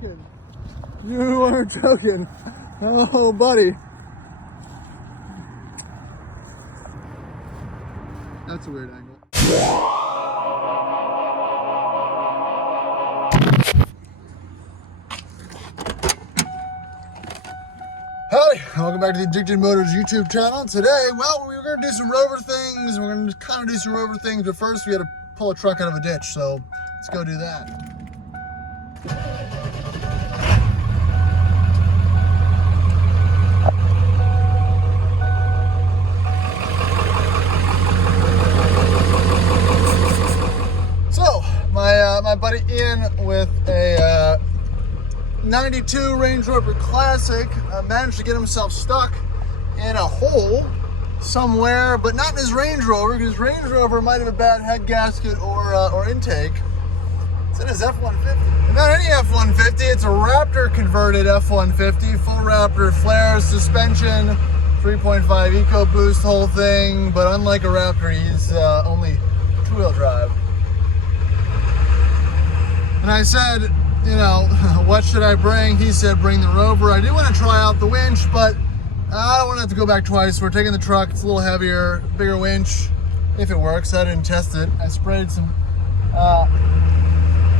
joking. You weren't joking. Oh, buddy. That's a weird angle. Howdy, welcome back to the Addicted Motors YouTube channel. Today, well, we were going to do some rover things. We're going to kind of do some rover things, but first we had to pull a truck out of a ditch, so let's go do that. So, my buddy Ian with a 92 Range Rover Classic managed to get himself stuck in a hole somewhere, but not in his Range Rover, because his Range Rover might have a bad head gasket or intake. It's in his F-150. Not any F-150, it's a Craptor converted F-150, full Craptor flares, suspension, 3.5 EcoBoost, whole thing, but unlike a Craptor, he's only two-wheel drive. And I said, you know, what should I bring? He said, bring the Rover. I do want to try out the winch, but I don't want to have to go back twice. We're taking the truck. It's a little heavier, bigger winch, if it works. I didn't test it. I sprayed some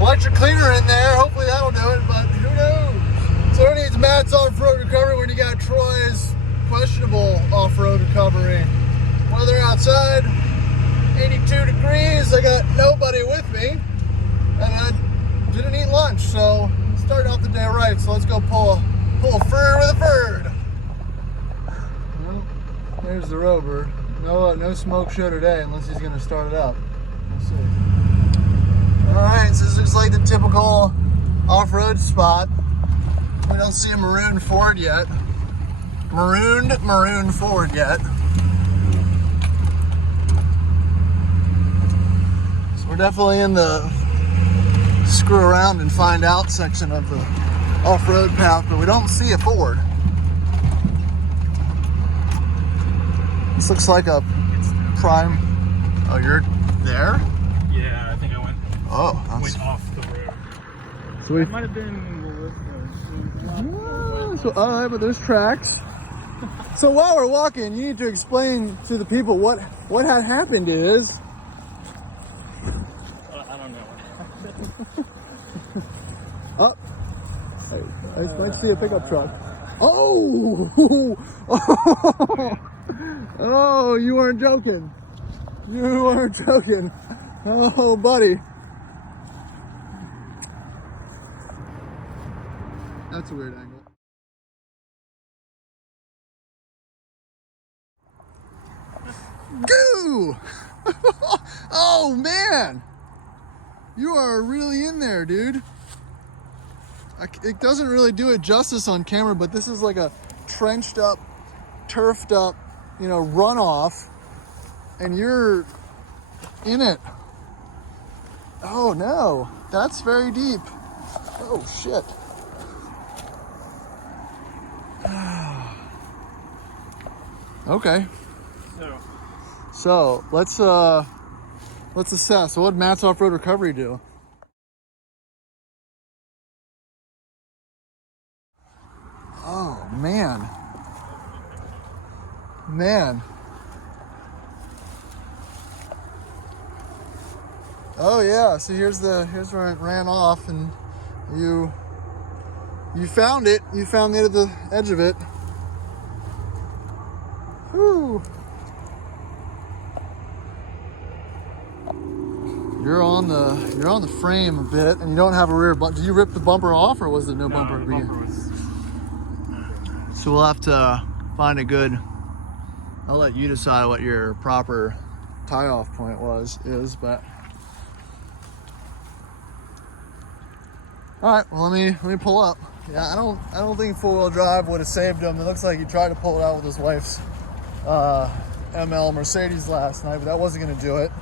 electric cleaner in there. Hopefully that'll do it, but who knows? So who needs Matt's off-road recovery when you got Troy's questionable off-road recovery? Weather outside, 82 degrees. I got nobody with me, and I didn't eat lunch, so starting off the day right. So let's go pull a fur with a bird. Well, there's the Rover. No smoke show today unless he's gonna start it up. We'll see. All right, so this looks like the typical off-road spot. We don't see a maroon Ford yet. Maroon Ford yet. So we're definitely in the screw around and find out section of the off-road path, but we don't see a Ford. This looks like a prime. Oh, you're there? Yeah, I think I went. Oh, went off the road. So we It might have been. so all right, but there's tracks. So while we're walking, you need to explain to the people what had happened is. I don't know. Oh, I might see a pickup truck. Oh, oh, you weren't joking. You weren't joking. Oh, buddy. That's a weird angle. Goo! Oh, man. You are really in there, dude. It doesn't really do it justice on camera, but this is like a trenched up, turfed up, you know, runoff, and you're in it. Oh no, that's very deep. Oh shit. Okay. So let's assess. So what did Matt's off-road recovery do? Oh man. Oh yeah, so here's where it ran off, and you found it. You found the edge of it. Whew. You're on the frame a bit, and you don't have a rear bumper. Did you rip the bumper off, or was it no bumper? The bumper was... So we'll have to find a good. I'll let you decide what your proper tie-off point is, but. All right, well let me pull up. Yeah, I don't think four-wheel drive would have saved him. It looks like he tried to pull it out with his wife's ML Mercedes last night, but that wasn't gonna do it.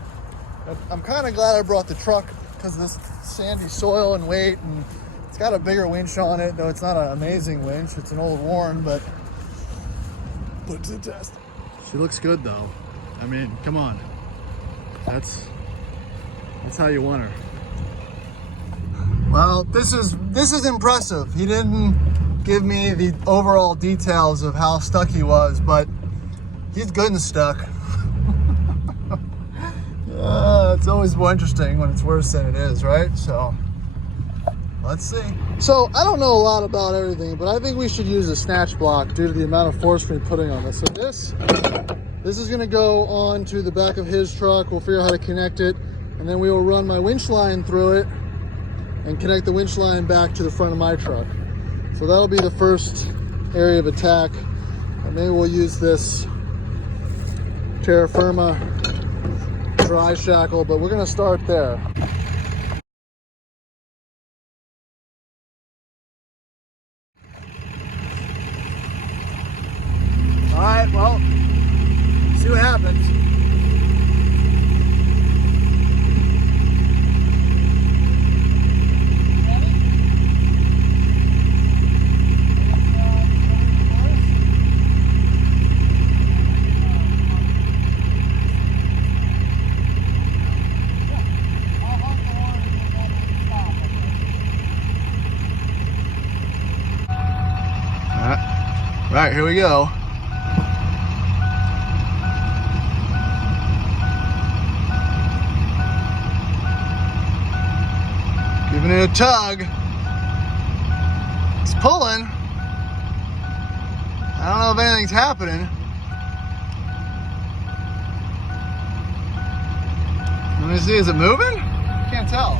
But I'm kind of glad I brought the truck because of this sandy soil and weight, and it's got a bigger winch on it, though it's not an amazing winch. It's an old Warren, but put to the test. She looks good though. I mean, come on. That's how you want her. Well, this is impressive. He didn't give me the overall details of how stuck he was, but he's good and stuck. It's always more interesting when it's worse than it is, right? So let's see. So I don't know a lot about everything, but I think we should use a snatch block due to the amount of force we're putting on this. So this is gonna go on to the back of his truck. We'll figure out how to connect it, and then we will run my winch line through it and connect the winch line back to the front of my truck. So that'll be the first area of attack. And maybe we'll use this terra firma dry shackle, but we're gonna start there. All right, well, see what happens. All right, here we go. Giving it a tug. It's pulling. I don't know if anything's happening. Let me see, is it moving? Can't tell.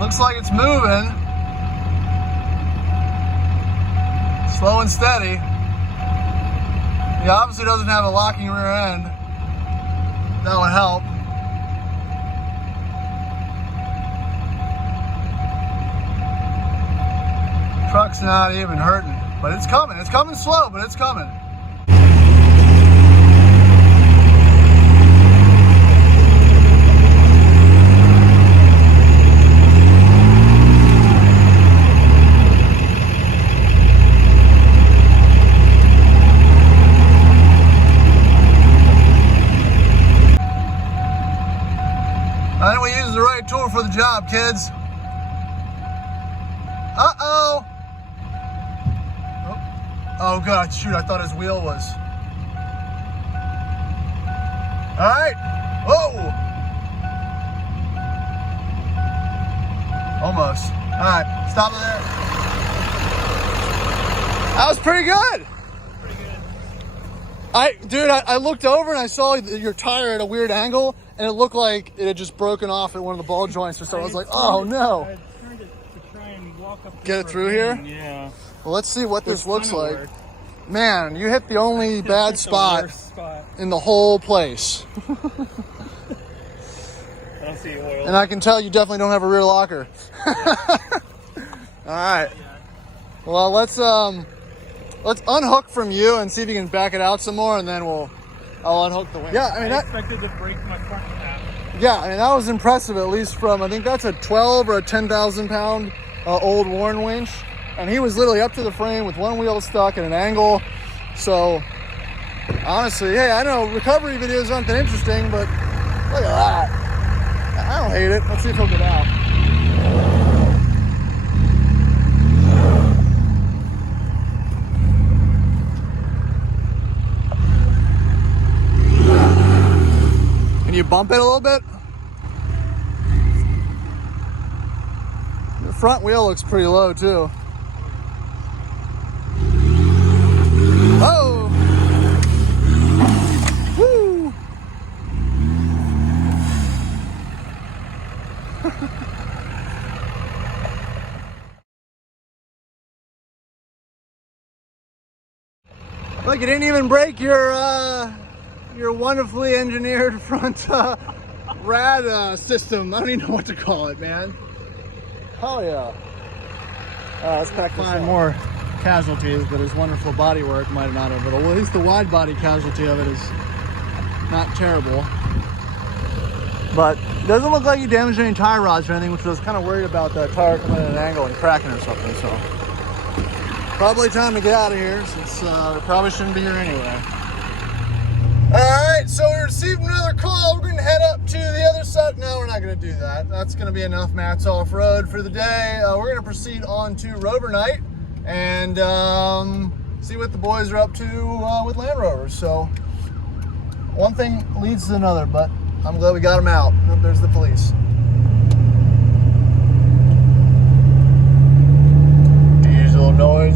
Looks like it's moving. Slow and steady. He obviously doesn't have a locking rear end. That would help. Truck's not even hurting, but it's coming. It's coming slow, but it's coming. I think we used the right tool for the job, kids. Uh-oh. Oh, God, shoot, I thought his wheel was. All right. Whoa. Almost. All right, stop it there. That was pretty good. Dude, I looked over and I saw your tire at a weird angle, and it looked like it had just broken off at one of the ball joints or so. I was like, oh no. I turned it to try and walk up. Get it through here? Yeah. Well, let's see what this looks like. Man, you hit the only bad spot in the whole place. I don't see oil. And I can tell you definitely don't have a rear locker. All right. Well, let's unhook from you and see if you can back it out some more, and then I'll unhook the winch. Yeah, I mean, I expected to break my front half. Yeah, I mean, that was impressive, at least from, I think that's a 12 or a 10,000 pound old Warren winch. And he was literally up to the frame with one wheel stuck at an angle. So honestly, hey, I know recovery videos aren't that interesting, but look at that. I don't hate it. Let's see if he'll get out. Can you bump it a little bit? The front wheel looks pretty low too. Oh! Woo! Look, you didn't even break your wonderfully engineered front rad system. I don't even know what to call it, man. Oh yeah. Let's pack this Find up. more casualties, but his wonderful bodywork might not have. But at least the wide body casualty of it is not terrible. But it doesn't look like he damaged any tie rods or anything, which I was kind of worried about the tire coming at an angle and cracking or something. So probably time to get out of here, since we probably shouldn't be here anyway. Alright, so we received another call. We're going to head up to the other side. No, we're not going to do that. That's going to be enough Matt's off-road for the day. We're going to proceed on to Rover Night and see what the boys are up to with Land Rovers. So one thing leads to another, but I'm glad we got them out. Oh, there's the police. Diesel noise.